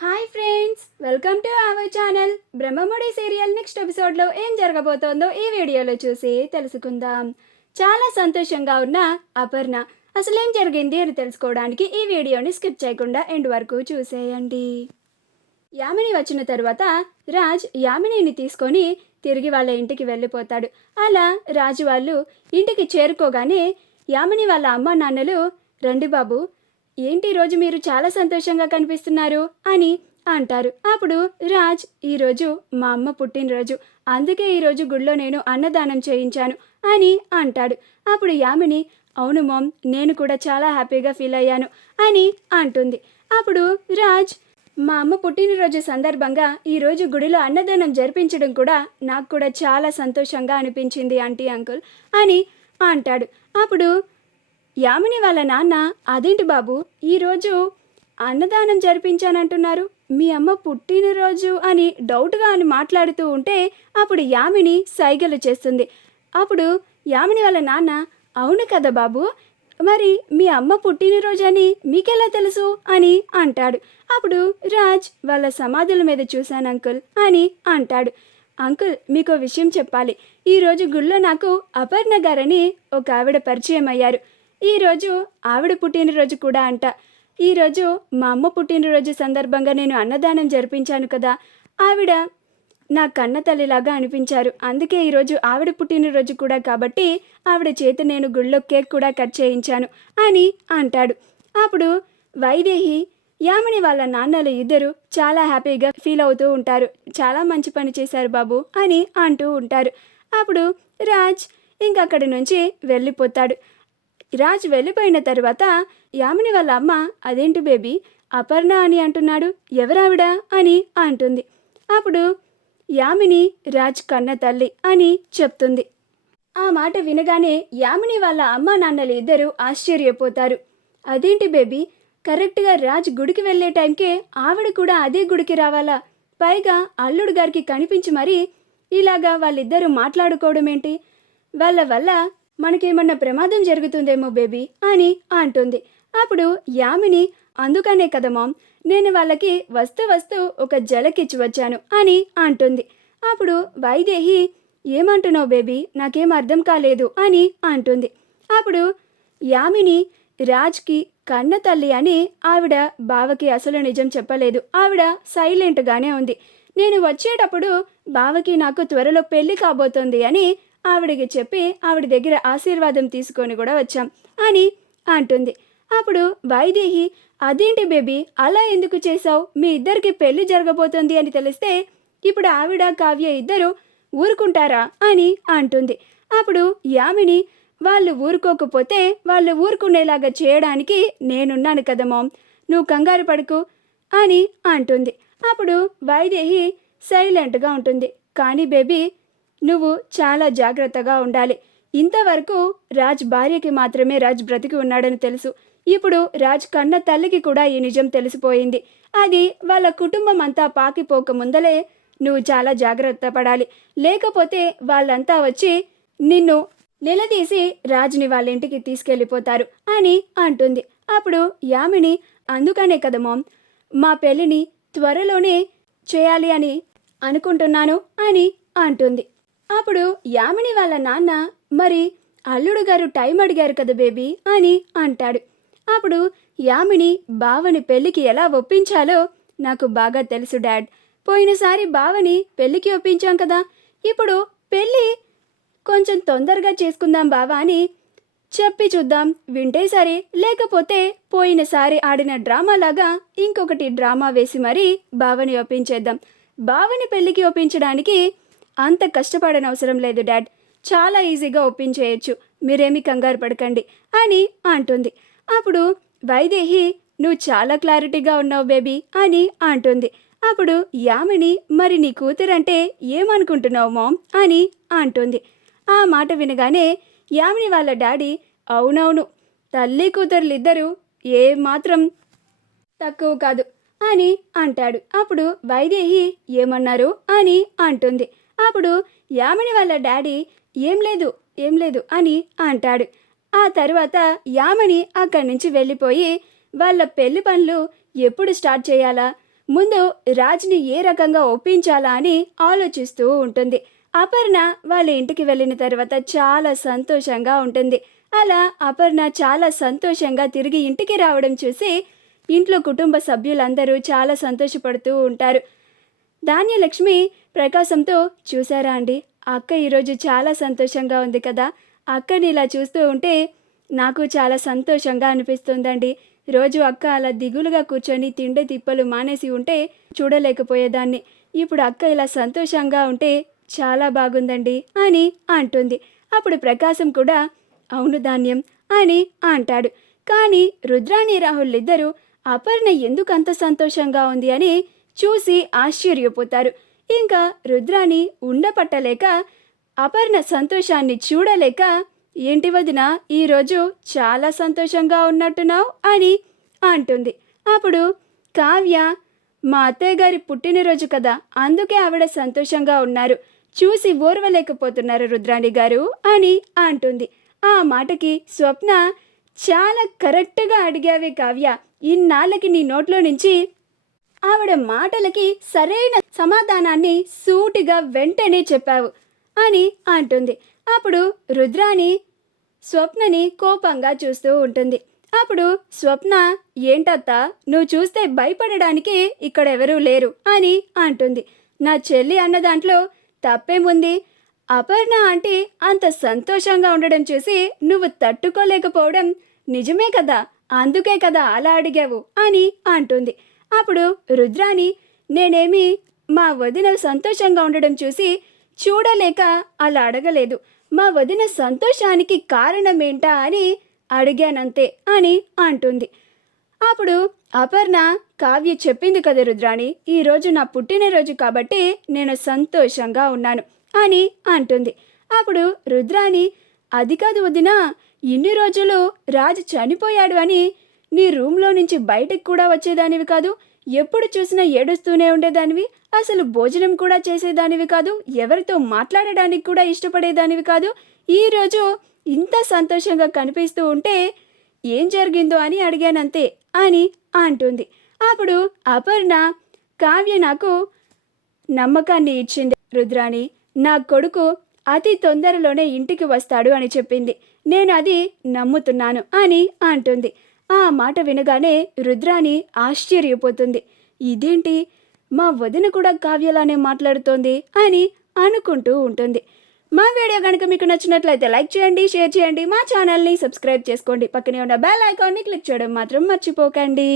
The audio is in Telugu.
Hi friends, welcome to our channel. Brahmamudi serial next ఎపిసోడ్లో ఏం జరగబోతోందో ఈ వీడియోలో చూసి తెలుసుకుందాం. చాలా సంతోషంగా ఉన్న అపర్ణ అసలేం జరిగింది అని తెలుసుకోవడానికి ఈ వీడియోని స్కిప్ చేయకుండా ఎండ్ వరకు చూసేయండి. యామిని వచ్చిన తర్వాత రాజ్ యామినిని తీసుకొని తిరిగి వాళ్ళ ఇంటికి వెళ్ళిపోతాడు. అలా రాజు వాళ్ళు ఇంటికి చేరుకోగానే యామిని వాళ్ళ అమ్మ నాన్నలు, రండి బాబు, ఏంటి ఈరోజు మీరు చాలా సంతోషంగా కనిపిస్తున్నారు అని అంటారు. అప్పుడు రాజ్, ఈరోజు మా అమ్మ పుట్టినరోజు, అందుకే ఈరోజు గుడిలో నేను అన్నదానం చేయించాను అని అంటాడు. అప్పుడు యామిని, అవును మామ్, నేను కూడా చాలా హ్యాపీగా ఫీల్ అయ్యాను అని అంటుంది. అప్పుడు రాజ్, మా అమ్మ పుట్టినరోజు సందర్భంగా ఈరోజు గుడిలో అన్నదానం జరిపించడం కూడా నాకు కూడా చాలా సంతోషంగా అనిపించింది ఆంటీ అంకుల్ అని అంటాడు. అప్పుడు యామిని వాళ్ళ నాన్న, అదేంటి బాబు, ఈరోజు అన్నదానం జరిపించానంటున్నారు, మీ అమ్మ పుట్టినరోజు అని డౌట్గా అని మాట్లాడుతూ ఉంటే అప్పుడు యామిని సైగలు చేస్తుంది. అప్పుడు యామిని వాళ్ళ నాన్న, అవును కదా బాబు, మరి మీ అమ్మ పుట్టినరోజు అని మీకెలా తెలుసు అని అంటాడు. అప్పుడు రాజ్, వాళ్ళ సమాధుల మీద చూశాను అంకుల్ అని అంటాడు. అంకుల్, మీకు విషయం చెప్పాలి, ఈరోజు గుళ్ళో నాకు అపర్ణ గారని ఒక ఆవిడ పరిచయం అయ్యారు. ఈరోజు ఆవిడ పుట్టినరోజు కూడా అంట. ఈరోజు మా అమ్మ పుట్టినరోజు సందర్భంగా నేను అన్నదానం జరిపించాను కదా, ఆవిడ నా కన్న తల్లిలాగా అనిపించారు. అందుకే ఈరోజు ఆవిడ పుట్టినరోజు కూడా కాబట్టి ఆవిడ చేత నేను గుళ్ళో కేక్ కూడా కట్ చేయించాను అని అంటాడు. అప్పుడు వైదేహి, యామిని వాళ్ళ నాన్నలు ఇద్దరు చాలా హ్యాపీగా ఫీల్ అవుతూ ఉంటారు. చాలా మంచి పని చేశారు బాబు అని అంటూ ఉంటారు. అప్పుడు రాజ్ ఇంకక్కడి నుంచి వెళ్ళిపోతాడు. రాజ్ వెళ్ళిపోయిన తర్వాత యామిని వాళ్ళ అమ్మ, అదేంటి బేబీ, అపర్ణ అని అంటున్నాడు, ఎవరావిడ అని అంటుంది. అప్పుడు యామిని రాజ్ కన్న తల్లి అని చెప్తుంది. ఆ మాట వినగానే యామిని వాళ్ళ అమ్మ నాన్నలు ఇద్దరు ఆశ్చర్యపోతారు. అదేంటి బేబీ, కరెక్ట్గా రాజ్ గుడికి వెళ్ళే టైంకే ఆవిడ కూడా అదే గుడికి రావాలా, పైగా అల్లుడు గారికి కనిపించి మరీ ఇలాగా వాళ్ళిద్దరూ మాట్లాడుకోవడం ఏంటి, వాళ్ళ వల్ల మనకేమన్నా ప్రమాదం జరుగుతుందేమో బేబీ అని అంటుంది. అప్పుడు యామిని, అందుకనే కదా మామ్, నేను వాళ్ళకి వస్తూ ఒక జలకిచ్చి వచ్చాను అని అంటుంది. అప్పుడు వైదేహి, ఏమంటున్నావు బేబీ, నాకేం అర్థం కాలేదు అని అంటుంది. అప్పుడు యామిని, రాజ్కి కన్న తల్లి అని ఆవిడ బావకి అసలు నిజం చెప్పలేదు, ఆవిడ సైలెంట్గానే ఉంది. నేను వచ్చేటప్పుడు బావకి నాకు త్వరలో పెళ్లి కాబోతోంది అని ఆవిడకి చెప్పి ఆవిడ దగ్గర ఆశీర్వాదం తీసుకొని కూడా వచ్చాం అని అంటుంది. అప్పుడు వైదేహి, అదేంటి బేబీ, అలా ఎందుకు చేసావు, మీ ఇద్దరికి పెళ్లి జరగబోతోంది అని తెలిస్తే ఇప్పుడు ఆవిడ కావ్య ఇద్దరు ఊరుకుంటారా అని అంటుంది. అప్పుడు యామిని, వాళ్ళు ఊరుకోకపోతే వాళ్ళు ఊరుకునేలాగా చేయడానికి నేనున్నాను కదా మామ్, నువ్వు కంగారు పడుకు అని అంటుంది. అప్పుడు వైదేహి సైలెంట్గా ఉంటుంది. కానీ బేబీ, నువ్వు చాలా జాగ్రత్తగా ఉండాలి. ఇంతవరకు రాజ్ భార్యకి మాత్రమే రాజ్ బ్రతికి ఉన్నాడని తెలుసు, ఇప్పుడు రాజ్ కన్న తల్లికి కూడా ఈ నిజం తెలిసిపోయింది. అది వాళ్ళ కుటుంబం అంతా పాకిపోక ముందలే నువ్వు చాలా జాగ్రత్త పడాలి, లేకపోతే వాళ్ళంతా వచ్చి నిన్ను నిలదీసి రాజ్ని వాళ్ళ ఇంటికి తీసుకెళ్ళిపోతారు అని అంటుంది. అప్పుడు యామిని, అందుకనే కదా మామ్, మా పెళ్ళిని త్వరలోనే చేయాలి అని అనుకుంటున్నాను అని అంటుంది. అప్పుడు యామిని వాళ్ళ నాన్న, మరి అల్లుడు గారు టైం అడిగారు కదా బేబీ అని అంటాడు. అప్పుడు యామిని, బావని పెళ్ళికి ఎలా ఒప్పించాలో నాకు బాగా తెలుసు డాడ్, పోయినసారి బావని పెళ్ళికి ఒప్పించాం కదా, ఇప్పుడు పెళ్ళి కొంచెం తొందరగా చేసుకుందాం బావా అని చెప్పి చూద్దాం, వింటే సరే, లేకపోతే పోయినసారి ఆడిన డ్రామాలాగా ఇంకొకటి డ్రామా వేసి మరీ బావని ఒప్పించేద్దాం. బావని పెళ్ళికి ఒప్పించడానికి అంత కష్టపడనవసరం లేదు డాడ్, చాలా ఈజీగా ఒప్పించేయచ్చు, మీరేమీ కంగారు పడకండి అని అంటుంది. అప్పుడు వైదేహి, నువ్వు చాలా క్లారిటీగా ఉన్నావు బేబీ అని అంటుంది. అప్పుడు యామిని, మరి నీ కూతురంటే ఏమనుకుంటున్నావు మామ్ అని అంటుంది. ఆ మాట వినగానే యామిని వాళ్ళ డాడీ, అవునవును, తల్లి కూతురులిద్దరూ ఏమాత్రం తక్కువ కాదు అని అంటాడు. అప్పుడు వైదేహి, ఏమన్నారు అని అంటుంది. అప్పుడు యామిని వాళ్ళ డాడీ, ఏం లేదు అని అంటాడు. ఆ తర్వాత యామిని అక్కడి నుంచి వెళ్ళిపోయి వాళ్ళ పెళ్లి పనులు ఎప్పుడు స్టార్ట్ చేయాలా, ముందు రాజ్ని ఏ రకంగా ఒప్పించాలా అని ఆలోచిస్తూ ఉంటుంది. అపర్ణ వాళ్ళ ఇంటికి వెళ్ళిన తర్వాత చాలా సంతోషంగా ఉంటుంది. అలా అపర్ణ చాలా సంతోషంగా తిరిగి ఇంటికి రావడం చూసి ఇంట్లో కుటుంబ సభ్యులందరూ చాలా సంతోషపడుతూ ఉంటారు. ధాన్యలక్ష్మి ప్రకాశంతో, చూసారా అండి, అక్క ఈరోజు చాలా సంతోషంగా ఉంది కదా, అక్కని ఇలా చూస్తూ ఉంటే నాకు చాలా సంతోషంగా అనిపిస్తుందండి. రోజు అక్క అలా దిగులుగా కూర్చొని తిండే తిప్పలు మానేసి ఉంటే చూడలేకపోయేదాన్ని. ఇప్పుడు అక్క ఇలా సంతోషంగా ఉంటే చాలా బాగుందండి అని అంటుంది. అప్పుడు ప్రకాశం కూడా అవును ధాన్యం అని అంటాడు. కానీ రుద్రాణి రాహుల్ ఇద్దరు అపర్ణ ఎందుకు అంత సంతోషంగా ఉంది అని చూసి ఆశ్చర్యపోతారు. ఇంకా రుద్రాణి ఉండపట్టలేక అపర్ణ సంతోషాన్ని చూడలేక, ఏంటి వదిన ఈరోజు చాలా సంతోషంగా ఉన్నట్టున్నావు అని అంటుంది. అప్పుడు కావ్య, మా అత్తయ్య గారి పుట్టినరోజు కదా, అందుకే ఆవిడ సంతోషంగా ఉన్నారు, చూసి ఓర్వలేకపోతున్నారు రుద్రాణి గారు అని అంటుంది. ఆ మాటకి స్వప్న, చాలా కరెక్ట్గా అడిగావే కావ్య, ఇన్నాళ్ళకి నీ నోట్లో నుంచి ఆవిడ మాటలకి సరైన సమాధానాన్ని సూటిగా వెంటనే చెప్పావు అని అంటుంది. అప్పుడు రుద్రాణి స్వప్నని కోపంగా చూస్తూ ఉంటుంది. అప్పుడు స్వప్న, ఏంటత్తా, నువ్వు చూస్తే భయపడడానికి ఇక్కడెవరూ లేరు అని అంటుంది. నా చెల్లి అన్న దాంట్లో తప్పేముంది? అపర్ణ ఆంటీ అంత సంతోషంగా ఉండడం చూసి నువ్వు తట్టుకోలేకపోవడం నిజమే కదా, అందుకే కదా అలా అడిగావు అని అంటుంది. అప్పుడు రుద్రాణి, నేనేమి మా వదిన సంతోషంగా ఉండడం చూసి చూడలేక అలా అడగలేదు, మా వదిన సంతోషానికి కారణమేంటా అని అడిగానంతే అని అంటుంది. అప్పుడు అపర్ణ, కావ్య చెప్పింది కదా రుద్రాణి, ఈరోజు నా పుట్టినరోజు కాబట్టి నేను సంతోషంగా ఉన్నాను అని అంటుంది. అప్పుడు రుద్రాణి, అది కాదు వదినా, ఇన్ని రోజులు రాజు చనిపోయాడు అని నీ రూమ్లో నుంచి బయటకు కూడా వచ్చేదానివి కాదు, ఎప్పుడు చూసినా ఏడుస్తూనే ఉండేదానివి, అసలు భోజనం కూడా చేసేదానివి కాదు, ఎవరితో మాట్లాడడానికి కూడా ఇష్టపడేదానివి కాదు, ఈరోజు ఇంత సంతోషంగా కనిపిస్తూ ఉంటే ఏం జరిగిందో అని అడిగానంతే అని అంటుంది. అప్పుడు అపర్ణ, కావ్య నాకు నమ్మకాన్ని ఇచ్చింది రుద్రాణి, నా కొడుకు అతి తొందరలోనే ఇంటికి వస్తాడు అని చెప్పింది, నేను అది నమ్ముతున్నాను అని అంటుంది. ఆ మాట వినగానే రుద్రాణి ఆశ్చర్యపోతుంది. ఇదేంటి, మా వదిన కూడా కావ్యలానే మాట్లాడుతోంది అని అనుకుంటూ ఉంటుంది. మా వీడియో కనుక మీకు నచ్చినట్లయితే లైక్ చేయండి, షేర్ చేయండి, మా ఛానల్ని సబ్స్క్రైబ్ చేసుకోండి, పక్కనే ఉన్న బెల్ ఐకాన్ని క్లిక్ చేయడం మాత్రం మర్చిపోకండి.